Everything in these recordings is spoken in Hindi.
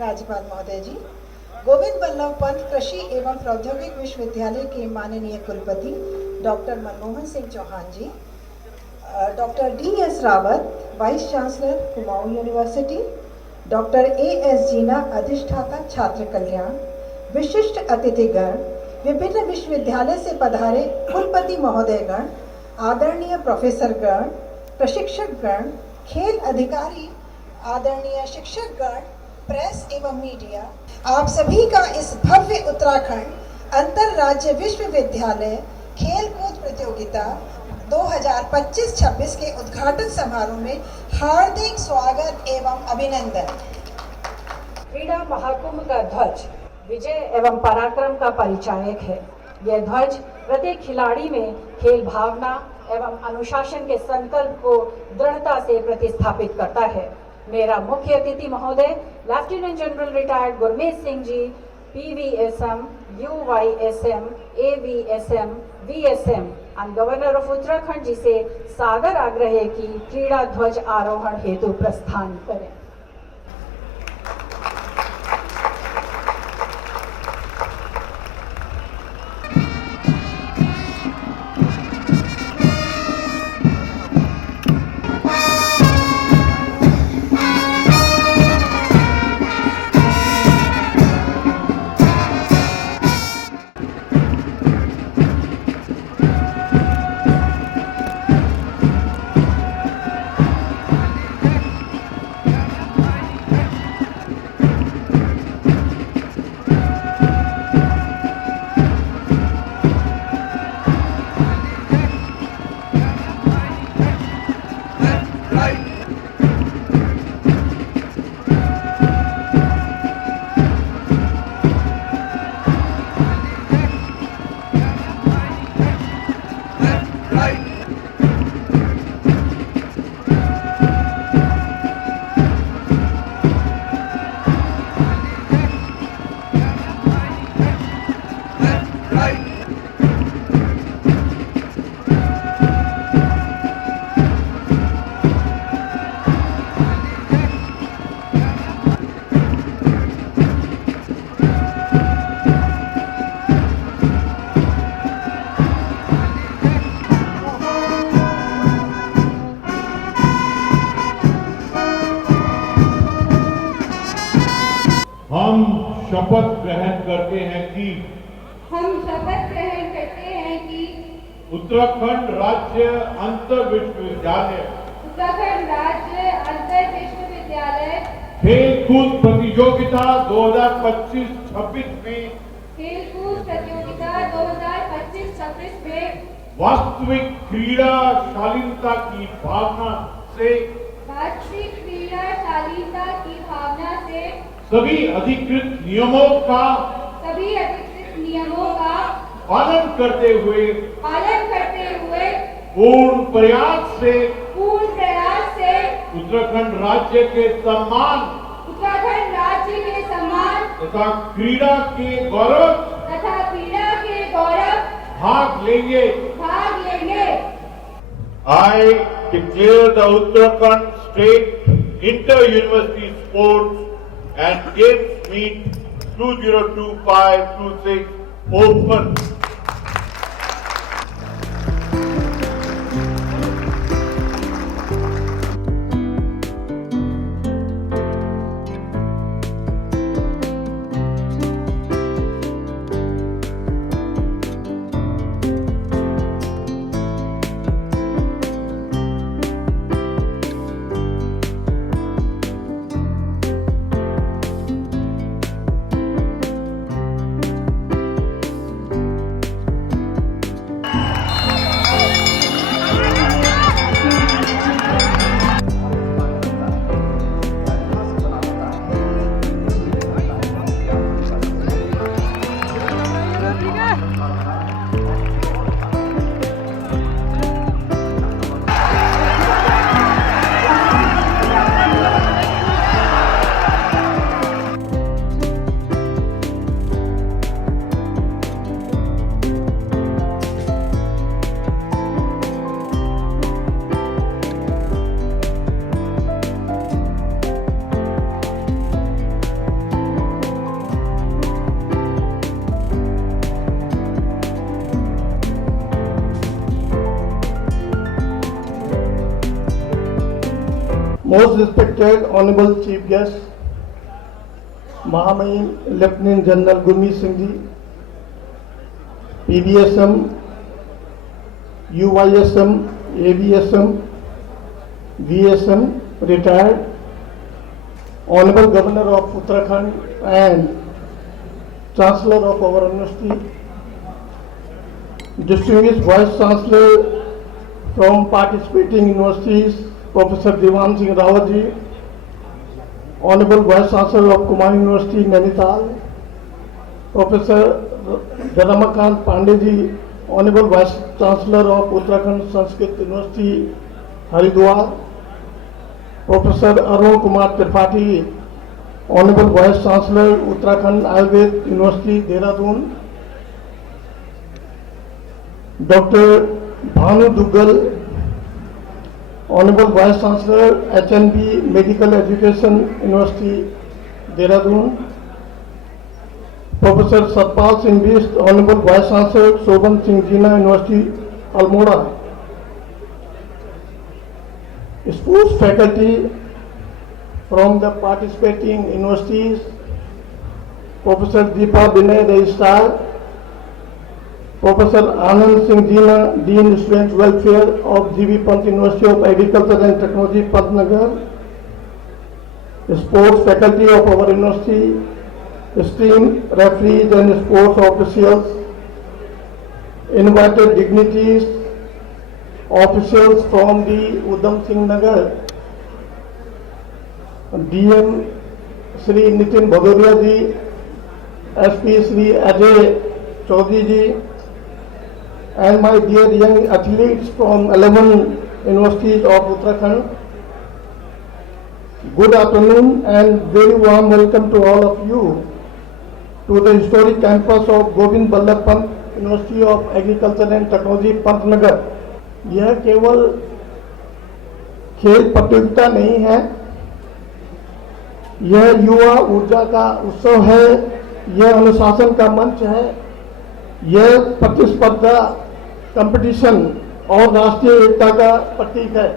राज्यपाल महोदय जी, गोविंद बल्लभ पंत कृषि एवं प्रौद्योगिक विश्वविद्यालय के माननीय कुलपति doctor Manmohan Singh Chauhan ji, doctor DS Rawat, vice chancellor Kumaon university, doctor AS Jeena, अधिष्ठाता छात्र कल्याण, विशिष्ट अतिथिगण, विभिन्न विश्वविद्यालय से पधारे कुलपति महोदयगण, आदरणीय प्रोफेसरगण, प्रशिक्षकगण, खेल अधिकारी, आदरणीय शिक्षकगण, प्रेस एवं मीडिया, आप सभी का इस भव्य उत्तराखंड अंतरराज्य विश्वविद्यालय खेलकूद प्रतियोगिता 2025-26 के उद्घाटन समारोह में हार्दिक स्वागत एवं अभिनंदन। क्रीड़ा महाकुंभ का ध्वज विजय एवं पराक्रम का परिचायक है। यह ध्वज प्रत्येक खिलाड़ी में खेल भावना एवं अनुशासन के संकल्प को दृढ़ता से प्रतिस्थापित करता है। मेरा मुख्य अतिथि महोदय lieutenant general retired Gurmeet Singh ji, PVSM, UYSM, AVSM, VSM और गवर्नर ऑफ उत्तराखंड जी से सादर आग्रह है कि क्रीड़ा ध्वज आरोहण हेतु प्रस्थान करें। हम शपथ ग्रहण करते हैं कि उत्तराखंड राज्य अंतर विश्वविद्यालय खेलकूद प्रतियोगिता 2025-26 में वास्तविक क्रीड़ा शालीनता की भावना से सभी अधिकृत नियमों का पालन करते हुए पूर्ण प्रयास से उत्तराखंड राज्य के सम्मान तथा क्रीड़ा के गौरव भाग लेंगे। I declare the Uttarakhand State Inter-University Sports and Games Meet 2025-26 open. Most respected Honorable Chief Guest, Mahamahim Lieutenant General Gurmeet Singh Ji, PBSM, UYSM, ABSM, VSM, retired, Honorable Governor of Uttarakhand and Chancellor of our University, distinguished Vice Chancellor from participating universities, Professor Devan Singh Rawat Ji, Honorable Vice Chancellor of Kumar University, Nainital, Professor Ramakant Pandey Ji, Honorable Vice Chancellor of Uttarakhand Sanskrit University, Haridwar, Professor Arun Kumar Tripathi, Honorable Vice Chancellor Uttarakhand Ayurved University, Dehradun, Dr. Bhanu Duggal, Honorable Vice Chancellor HNB Medical Education University, Dehradun, Professor Satpal Singh Bist, Honorable Vice Chancellor Shobhan Singh Jina University, Almora, sports faculty from the participating universities, Professor Deepa Binay Registrar, Professor Anand Singh Jina, Dean Student Welfare of G.V. Pant University of Agriculture and Technology, Pantnagar, sports faculty of our university, esteemed referees and sports officials, invited dignitaries, officials from the Udham Singh Nagar, DM Sri Nitin Bhadoria Ji, SP Sri Ajay Chaudhary Ji, and my dear young athletes from 11 universities of Uttarakhand. Good afternoon and very warm welcome to all of you to the historic campus of Govind Ballabh Pant University of Agriculture and Technology, Pantnagar. यह केवल खेल प्रतियोगिता नहीं है, यह युवा ऊर्जा का उत्सव है, यह अनुशासन का मंच है, यह प्रतिस्पर्धा कंपटीशन और राष्ट्रीय एकता का प्रतीक है.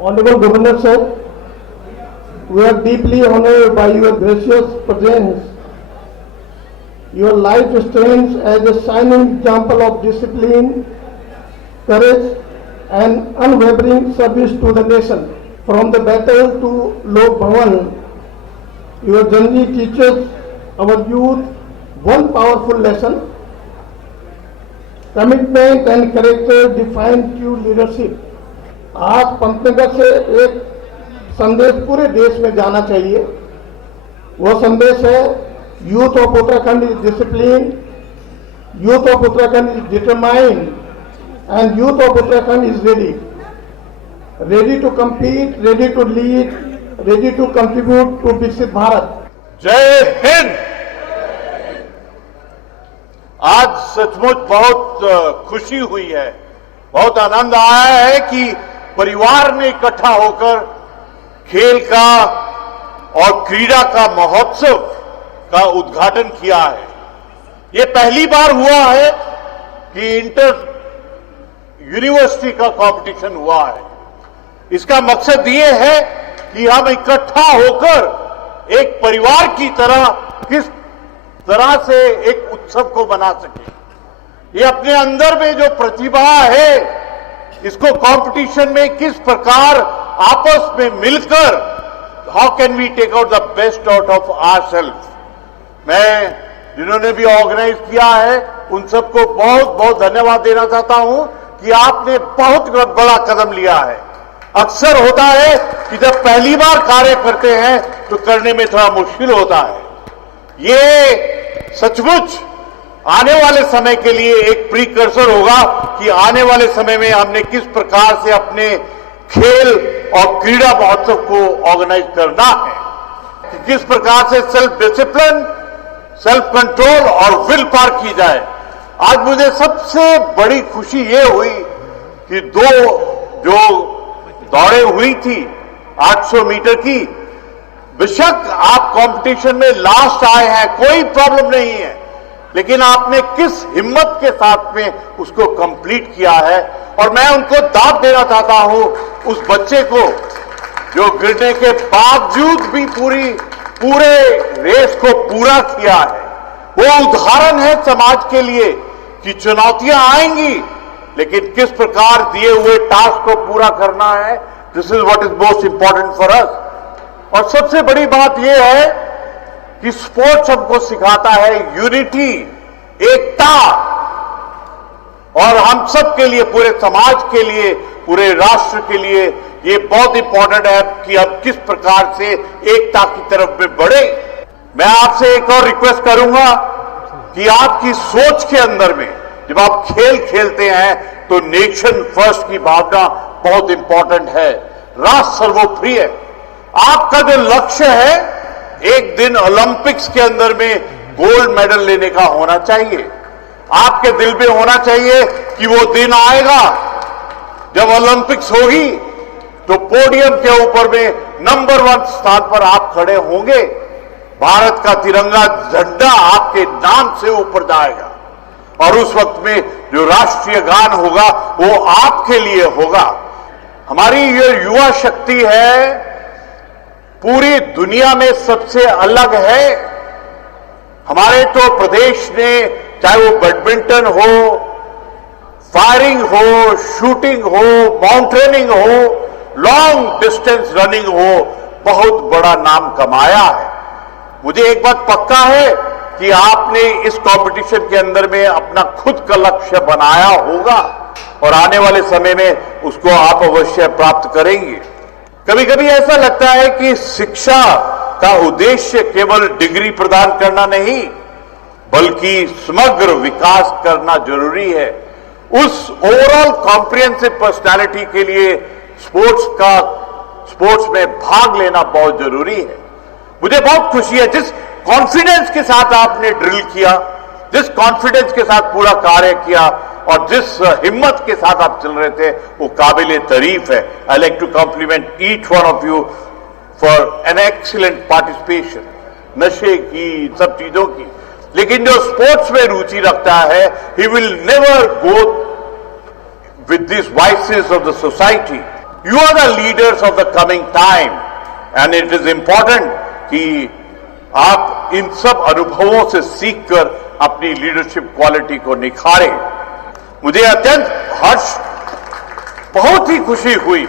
Honorable Governor Sir, we are deeply honored by your gracious presence. Your life stands as a shining example of discipline, courage, and unwavering service to the nation. From the battle to Lok Bhavan, your journey teaches our youth one powerful lesson. Commitment and character define true leadership. आज पंतनगर से एक संदेश पूरे देश में जाना चाहिए. वो संदेश है, youth of Uttarakhand is discipline, youth of Uttarakhand is determined, and youth of Uttarakhand is ready to compete, ready to lead, ready to contribute to Viksit Bharat. जय हिंद। आज सचमुच बहुत खुशी हुई है, बहुत आनंद आया है कि परिवार ने इकट्ठा होकर खेल का और क्रीड़ा का महोत्सव का उद्घाटन किया है। ये पहली बार हुआ है कि इंटर यूनिवर्सिटी का कंपटीशन हुआ है। इसका मकसद ये है कि हम इकट्ठा होकर एक परिवार की तरह किस तरह से एक उत्सव को बना सके। ये अपने अंदर में जो प्रतिभा है, इसको कंपटीशन में किस प्रकार आपस में मिलकर how can we take out the best out of ourself. मैं जिन्होंने भी ऑर्गेनाइज किया है उन सबको बहुत बहुत धन्यवाद देना चाहता हूं कि आपने बहुत बड़ा कदम लिया है। अक्सर होता है कि जब पहली बार कार्य करते हैं तो करने में थोड़ा मुश्किल होता है। ये सचमुच आने वाले समय के लिए एक प्रीकर्सर होगा कि आने वाले समय में हमने किस प्रकार से अपने खेल और क्रीड़ा महोत्सव को ऑर्गेनाइज करना है, कि किस प्रकार से सेल्फ डिसिप्लिन, सेल्फ कंट्रोल और विल पावर की जाए। आज मुझे सबसे बड़ी खुशी ये हुई कि दो जो दौड़ें हुई थी 800 मीटर की, बेशक आप कंपटीशन में लास्ट आए हैं, कोई प्रॉब्लम नहीं है, लेकिन आपने किस हिम्मत के साथ में उसको कंप्लीट किया है। और मैं उनको दाद देना चाहता हूं उस बच्चे को जो गिरने के बावजूद भी पूरे रेस को पूरा किया है, वो उदाहरण है समाज के लिए कि चुनौतियां आएंगी, लेकिन किस प्रकार दिए हुए टास्क को पूरा करना है। This is what is most important for us. और सबसे बड़ी बात यह है कि स्पोर्ट्स हमको सिखाता है यूनिटी, एकता, और हम सब के लिए, पूरे समाज के लिए, पूरे राष्ट्र के लिए ये बहुत इंपॉर्टेंट है कि अब किस प्रकार से एकता की तरफ में बढ़े। मैं आपसे एक और रिक्वेस्ट करूंगा कि आपकी सोच के अंदर में जब आप खेल खेलते हैं तो नेशन फर्स्ट की भावना बहुत इंपॉर्टेंट है। राष्ट्र सर्वोपरि है। आपका जो लक्ष्य है एक दिन ओलंपिक्स के अंदर में गोल्ड मेडल लेने का होना चाहिए। आपके दिल में होना चाहिए कि वो दिन आएगा जब ओलंपिक्स होगी तो पोडियम के ऊपर में नंबर 1 स्थान पर आप खड़े होंगे। भारत का तिरंगा झंडा आपके नाम से ऊपर जाएगा और उस वक्त में जो राष्ट्रीय गान होगा वो आपके लिए होगा। हमारी ये युवा शक्ति है, पूरी दुनिया में सबसे अलग है। हमारे तो प्रदेश ने, चाहे वो बैडमिंटन हो, फायरिंग हो, शूटिंग हो, माउंटेनिंग हो, लॉन्ग डिस्टेंस रनिंग हो, बहुत बड़ा नाम कमाया है। मुझे एक बात पक्का है कि आपने इस कंपटीशन के अंदर में अपना खुद का लक्ष्य बनाया होगा और आने वाले समय में उसको आप अवश्य प्राप्त करेंगे। कभी कभी ऐसा लगता है कि शिक्षा का उद्देश्य केवल डिग्री प्रदान करना नहीं, बल्कि समग्र विकास करना जरूरी है। उस ओवरऑल कॉम्प्रिहेंसिव पर्सनालिटी के लिए स्पोर्ट्स में भाग लेना बहुत जरूरी है। मुझे बहुत खुशी है जिस कॉन्फिडेंस के साथ आपने ड्रिल किया, जिस कॉन्फिडेंस के साथ पूरा कार्य किया और जिस हिम्मत के साथ आप चल रहे थे, वो काबिले तारीफ है। I like to compliment each one of you for an excellent participation. नशे की, सब चीजों की, लेकिन जो स्पोर्ट्स में रुचि रखता है, he will never go with this voices of the society. You are the leaders of the coming time and it is important कि आप इन सब अनुभवों से सीखकर अपनी लीडरशिप क्वालिटी को निखारें। मुझे अत्यंत हर्ष, बहुत ही खुशी हुई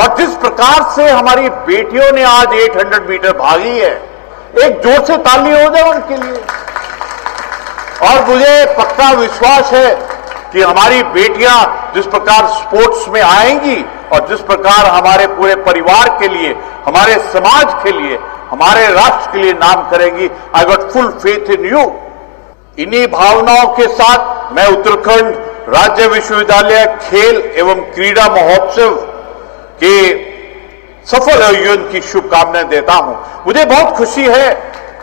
और जिस प्रकार से हमारी बेटियों ने आज 800 मीटर भागी है, एक जोर से ताली हो जाए उनके लिए। और मुझे पक्का विश्वास है कि हमारी बेटियां जिस प्रकार स्पोर्ट्स में आएंगी और जिस प्रकार हमारे पूरे परिवार के लिए, हमारे समाज के लिए, हमारे राष्ट्र के लिए नाम करेंगी, I got full faith in you. इन्हीं भावनाओं के साथ मैं उत्तराखंड राज्य विश्वविद्यालय खेल एवं क्रीड़ा महोत्सव के सफल आयोजन की शुभकामनाएं देता हूं। मुझे बहुत खुशी है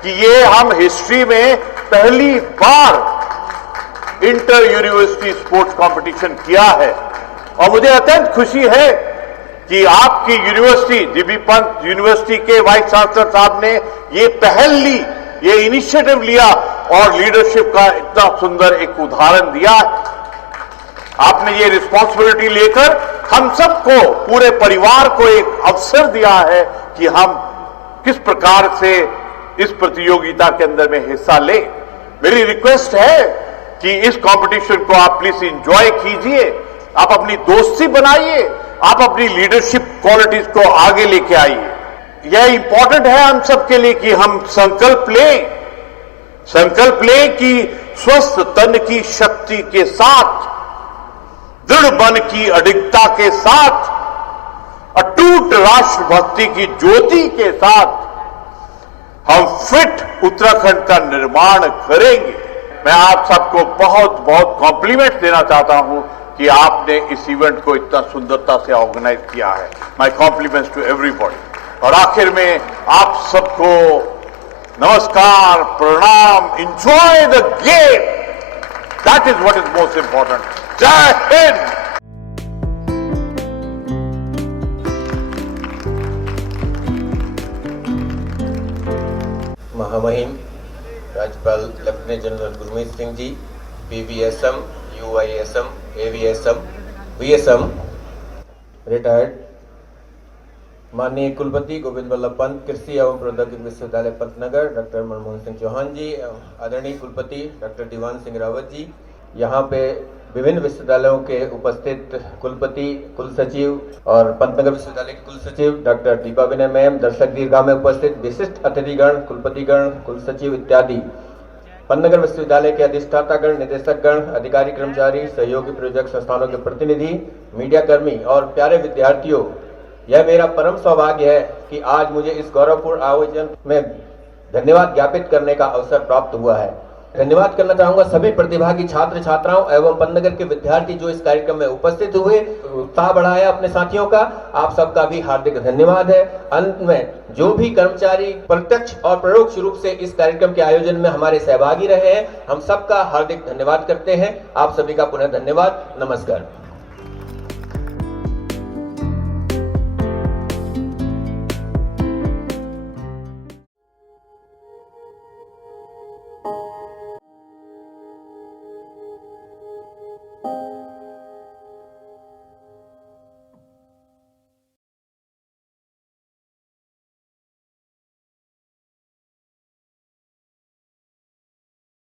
कि ये हम हिस्ट्री में पहली बार इंटर यूनिवर्सिटी स्पोर्ट्स कंपटीशन किया है और मुझे अत्यंत खुशी है कि आपकी यूनिवर्सिटी, जीबी पंत यूनिवर्सिटी के वाइस चांसलर साहब ने ये पहल ली, ये इनिशिएटिव लिया और लीडरशिप का इतना सुंदर एक उदाहरण दिया। आपने ये रिस्पॉन्सिबिलिटी लेकर हम सबको, पूरे परिवार को एक अवसर दिया है कि हम किस प्रकार से इस प्रतियोगिता के अंदर में हिस्सा ले। मेरी रिक्वेस्ट है कि इस कंपटीशन को आप प्लीज एंजॉय कीजिए, आप अपनी दोस्ती बनाइए, आप अपनी लीडरशिप क्वालिटीज को आगे लेके आइए। यह इंपॉर्टेंट है हम सबके लिए कि हम संकल्प लें कि स्वस्थ तन की शक्ति के साथ, दृढ़ मन की अडिगता के साथ, अटूट राष्ट्रभक्ति की ज्योति के साथ हम फिट उत्तराखंड का निर्माण करेंगे। मैं आप सबको बहुत बहुत कॉम्प्लीमेंट देना चाहता हूं कि आपने इस इवेंट को इतना सुंदरता से ऑर्गेनाइज किया है। My compliments to everybody. और आखिर में आप सबको नमस्कार, प्रणाम, enjoy the game, that is what is most important. जय हिंद। महामहिम राज्यपाल lieutenant general Gurmeet Singh ji, PVSM, UISM, AVSM, VSM, retired माननीय कुलपति गोविंद बल्लभ पंत कृषि एवं प्रौद्योगिकी विश्वविद्यालय पंतनगर डॉक्टर मनमोहन सिंह चौहान जी, आदरणीय कुलपति डॉक्टर दीवान सिंह रावत जी, यहाँ पे विभिन्न विश्वविद्यालयों के उपस्थित कुलपति, कुलसचिव और पंतनगर विश्वविद्यालय के कुलसचिव डॉक्टर दीपा विनय मैम, दर्शक दीर्घा में उपस्थित विशिष्ट अतिथिगण, कुलपतिगण, कुलसचिव इत्यादि, पंतनगर विश्वविद्यालय के अधिष्ठातागण, निदेशकगण, अधिकारी, कर्मचारी, सहयोगी प्रोजेक्ट संस्थानों के प्रतिनिधि, मीडिया कर्मी और प्यारे विद्यार्थियों, यह मेरा परम सौभाग्य है कि आज मुझे इस गौरवपूर्ण आयोजन में धन्यवाद ज्ञापित करने का अवसर प्राप्त हुआ है। धन्यवाद करना चाहूंगा सभी प्रतिभागी छात्र छात्राओं एवं पंतनगर के विद्यार्थी जो इस कार्यक्रम में उपस्थित हुए, उत्साह बढ़ाया अपने साथियों का, आप सबका भी हार्दिक धन्यवाद है। अंत में जो भी कर्मचारी प्रत्यक्ष और परोक्ष रूप से इस कार्यक्रम के आयोजन में हमारे सहभागी रहे हैं, हम सबका हार्दिक धन्यवाद करते हैं। आप सभी का पुनः धन्यवाद। नमस्कार।